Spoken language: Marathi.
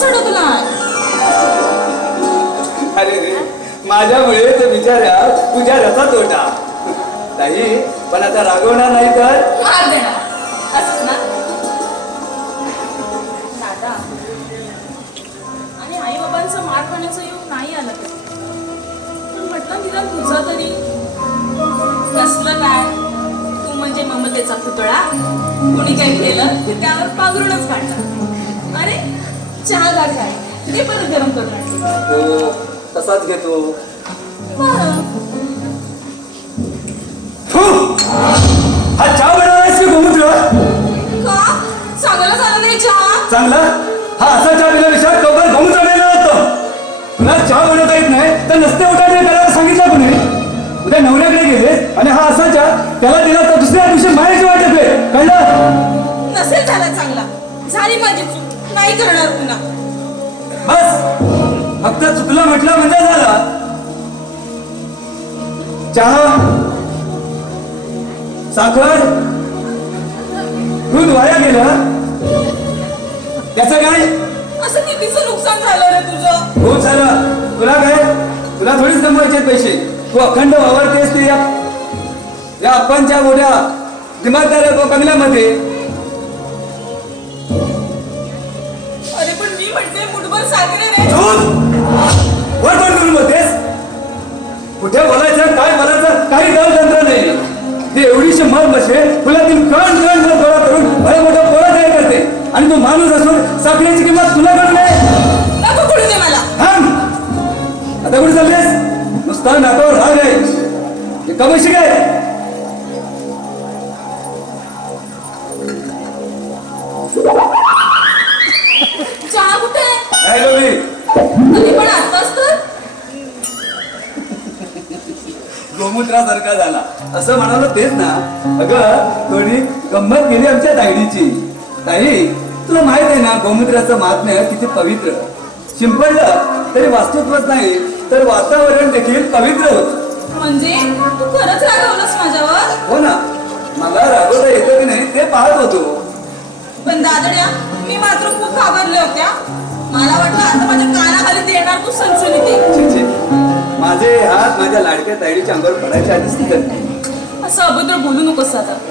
विश्वास अडकलाय. अरे रे, माझ्यामुळे ते बिचाऱ्या तुझ्या रथात होता ताई. पण आता रागवणार नाही तर मार देणार असंच ना दादा. आणि आई बाबांचा मार खाण्याचा योग नाही आला तर पण म्हटलं निदान तुझा तरी कसलं काय. तू म्हणजे ममतेचा पुतळा. कोणी काय केलं की त्यावर पांघरूनच काढणार. अरे चहा गार काय ते परत गरम करून आणते. हो तसाच घेतो. बरं. हा चहा बनवलायस की गोमूत्र? का चांगला झाला नाही चहा. चांगला हा असा चहा पिल्यापेक्षा कबर गोमूत्र मिळालं होतं. तुला चहा बनवता येत नाही तर नसते उठायचे करायला सांगितलं कोणी. उद्या नवऱ्याकडे गेले आणि हा असा चहा त्याला दिला तर दुसऱ्या दिवशी मारायची वाटत आहे. कळलं? नसेल झाला चांगला. झाली माझी चूक. नाही करणार पुन्हा. बस फक्त चुकलं म्हटलं म्हणजे झाला. चहा साखर दूध वाया गेलं त्याचं काय? असं कितीचं नुकसान झालं रे तुझं. हो झालं. तुला काय? तुला थोडीच कमवायचे पैसे. तू अखंड वावरतेस ते या अप्पांच्या मोठ्या दिमागदार बंगल्यामध्ये. अरे पण मी म्हणते मुठभर साखर रे. वर करून बोलतेस. कुठे बोलायचं काय बोलायचं काही तंत्र नाही. ते एवढीशी मल बसे फुलातील कण कण गोळा करून भले मोठा पोळा तयार करते आणि तू माणूस असून साखरेची किंमत तुला कळू नये. नको कळू दे मला. थांब. आता कुठे चाललेस? नुसता नाकावर राग आहे. हे कमशी काय? चहा कुठे राहिलो मी. कधी पण आताच तर. गोमूत्रासारखा झाला असं म्हणालो तेच ना. अगं थोडी गंमत केली आमच्या ताईडीची. ताई तुला माहित आहे ना गोमूत्राचं महात्म्य किती पवित्र. शिंपडलं तरी वास्तुत्वच नाही तर वातावरण देखील पवित्र होत. म्हणजे तू खरंच रागवलंस माझ्यावर. हो ना. मला रागवता येतं की नाही ते पाहत होतो. पण दादड्या मी मात्र खूप घाबरले होत्या. मला वाटलं आता माझ्या कानाखाली देणार तू सनसनीत. छे, छे. माझे हात माझ्या लाडक्या ताईडीच्या अंगावर पडायच्या आधीच निघत नाही. असं अभद्र बोलू नकोस आता.